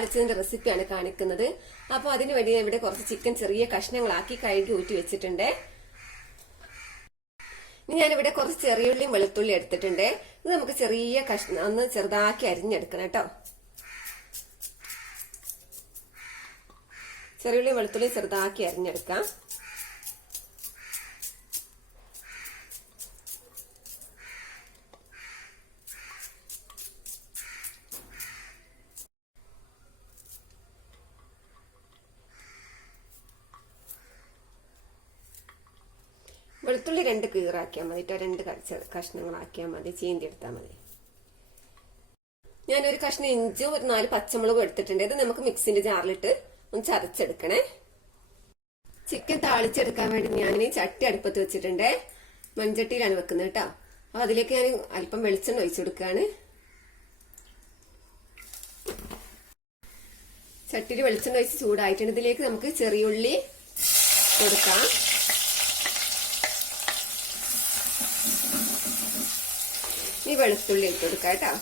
താളിച്ചതിന്റെ റെസിപ്പിയാണ് കാണിക്കുന്നത്. അപ്പോൾ അതിനു വേണ്ടി ഇവിടെ കുറച്ച് ചിക്കൻ ചെറിയ കഷ്ണങ്ങളാക്കി കഴുകി ഊറ്റി വെച്ചിട്ടുണ്ട്. ഇനി ഞാനിവിടെ കുറച്ച് ചെറിയുള്ളിയും വെളുത്തുള്ളി എടുത്തിട്ടുണ്ട്. ഇത് നമുക്ക് ചെറിയ കഷ്ണം ഒന്ന് ചെറുതാക്കി അരിഞ്ഞെടുക്കണം കേട്ടോ. ചെറിയുള്ളിയും വെളുത്തുള്ളിയും ചെറുതാക്കി അരിഞ്ഞെടുക്കാം. വെളുത്തുള്ളി 2 കീറാക്കിയാൽ മതി കേട്ടോ. 2 കഷ്ണങ്ങളാക്കിയാൽ മതി. ചീന്തി എടുത്താൽ മതി. ഞാനൊരു കഷ്ണം ഇഞ്ചും ഒരു 4 പച്ചമുളകും എടുത്തിട്ടുണ്ട്. ഇത് നമുക്ക് മിക്സിന്റെ ജാറിലിട്ട് ഒന്ന് ചതച്ചെടുക്കണേ. ചിക്കൻ താളിച്ചെടുക്കാൻ വേണ്ടി ഞാൻ ചട്ടി അടുപ്പത്ത് വെച്ചിട്ടുണ്ട്. മൺചട്ടിയിലാണ് വെക്കുന്നത് കേട്ടോ. അപ്പൊ അതിലേക്ക് ഞാൻ അല്പം വെളിച്ചെണ്ണ ഒഴിച്ചു കൊടുക്കുകയാണ്. ചട്ടിയിൽ വെളിച്ചെണ്ണ ഒഴിച്ച് ചൂടായിട്ടുണ്ട്. ഇതിലേക്ക് നമുക്ക് ചെറിയുള്ളി കൊടുക്കാം. ഈ വെളുത്തുള്ളി ഇട്ട് കൊടുക്കാം കേട്ടോ.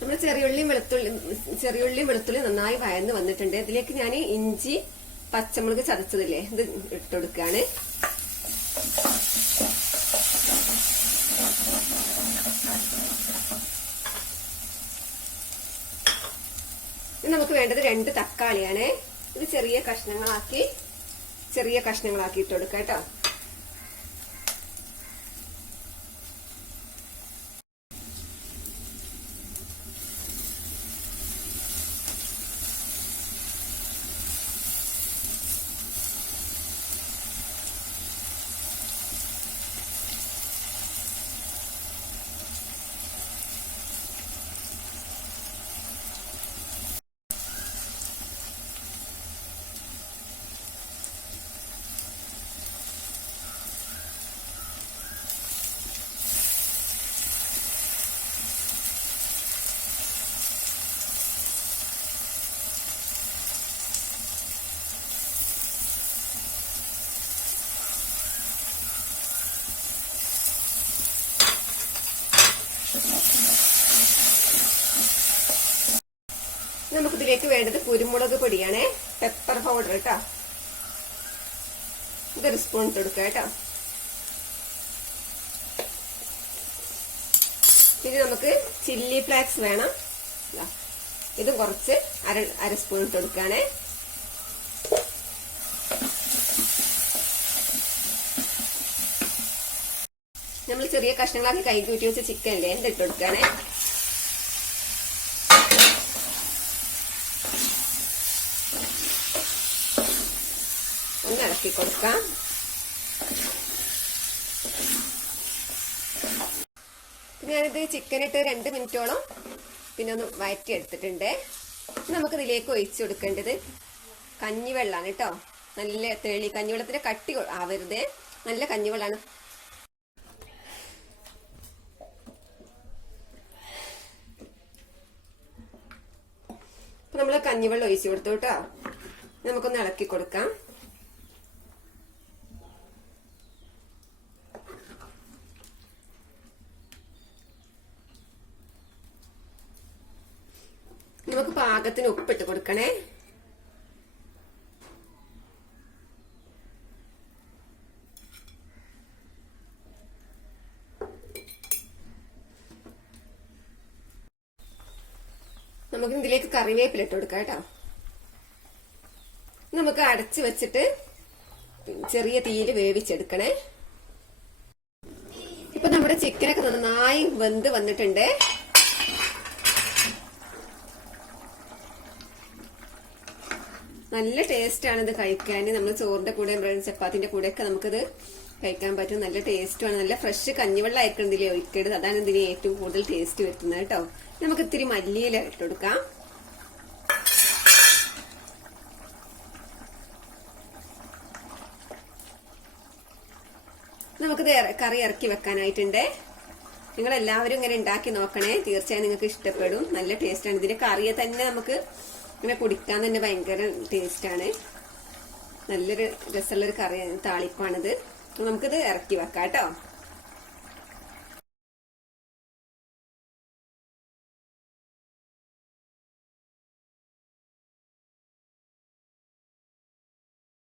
നമ്മുടെ ചെറിയുള്ളിയും വെളുത്തുള്ളി നന്നായി വഴന്ന് വന്നിട്ടുണ്ട്. ഇതിലേക്ക് ഞാൻ ഇഞ്ചി പച്ചമുളക് ചതച്ചതില്ലേ ഇത് ഇട്ട് കൊടുക്കുകയാണ്. നമുക്ക് വേണ്ടത് 2 തക്കാളിയാണ്. ഇത് ചെറിയ കഷ്ണങ്ങളാക്കി ഇട്ട് കൊടുക്കാം കേട്ടോ. നമുക്കിതിലേക്ക് വേണ്ടത് കുരുമുളക് പൊടിയാണ്. പെപ്പർ പൗഡർ കേട്ടോ. ഇതൊരു സ്പൂൺ ഇട്ട് കൊടുക്കുക കേട്ടോ. പിന്നെ നമുക്ക് ചില്ലി ഫ്ലേക്സ് വേണം. ഇതും കുറച്ച് അര സ്പൂൺ ഇട്ട് കൊടുക്കുകയാണ്. നമ്മൾ ചെറിയ കഷ്ണങ്ങളാക്കി കൈക്ക് ഊറ്റി വെച്ച ചിക്കൻ അല്ലേ എന്ത് ഇട്ട് കൊടുക്കുകയാണ്. ഒന്ന് ഇളക്കി കൊടുക്കാം. ഞാനിത് ചിക്കൻ ഇട്ട് 2 മിനിറ്റോളം പിന്നെ ഒന്ന് വഴറ്റി എടുത്തിട്ടുണ്ട്. നമുക്ക് ഇതിലേക്ക് ഒഴിച്ചു കൊടുക്കേണ്ടത് കഞ്ഞിവെള്ളമാണ് കേട്ടോ. നല്ല തെളി കഞ്ഞിവെള്ളത്തിന്റെ കട്ടി ആവരുത്. നല്ല കഞ്ഞിവെള്ളമാണ്. അപ്പൊ നമ്മള് കഞ്ഞിവെള്ളം ഒഴിച്ചു കൊടുത്തു കേട്ടോ. നമുക്കൊന്ന് ഇളക്കി കൊടുക്കാം. നമുക്ക് പാകത്തിന് ഉപ്പിട്ട് കൊടുക്കണേ. നമുക്ക് ഇതിലേക്ക് കറിവേപ്പില ഇട്ട് കൊടുക്കാം കേട്ടോ. നമുക്ക് അടച്ചു വെച്ചിട്ട് ചെറിയ തീയിൽ വേവിച്ചെടുക്കണേ. ഇപ്പൊ നമ്മുടെ ചിക്കനൊക്കെ നന്നായി വെന്ത് വന്നിട്ടുണ്ട്. നല്ല ടേസ്റ്റ് ആണ് ഇത് കഴിക്കാൻ. നമ്മൾ ചോറിന്റെ കൂടെ ചപ്പാത്തിന്റെ കൂടെ ഒക്കെ നമുക്കിത് കഴിക്കാൻ പറ്റും. നല്ല ടേസ്റ്റുമാണ്. നല്ല ഫ്രഷ് കഞ്ഞിവെള്ളം ആയിരിക്കണം ഇതിൽ ഒഴിക്കേണ്ടത്. അതാണ് ഇതിന് ഏറ്റവും കൂടുതൽ ടേസ്റ്റ് വരുന്നത് കേട്ടോ. നമുക്ക് ഇത്തിരി മല്ലിയില ഇട്ട് കൊടുക്കാം. നമുക്കിത് കറി ഇറക്കി വെക്കാനായിട്ടുണ്ട്. നിങ്ങൾ എല്ലാവരും ഇങ്ങനെ ഉണ്ടാക്കി നോക്കണേ. തീർച്ചയായും നിങ്ങൾക്ക് ഇഷ്ടപ്പെടും. നല്ല ടേസ്റ്റാണ്. ഇതിന്റെ കറിയെ തന്നെ നമുക്ക് ഇങ്ങനെ കുടിക്കാൻ തന്നെ ഭയങ്കര ടേസ്റ്റാണ്. നല്ലൊരു രസമുള്ളൊരു കറി താളിപ്പാണിത്. നമുക്കിത് ഇറക്കി വെക്കാം കേട്ടോ.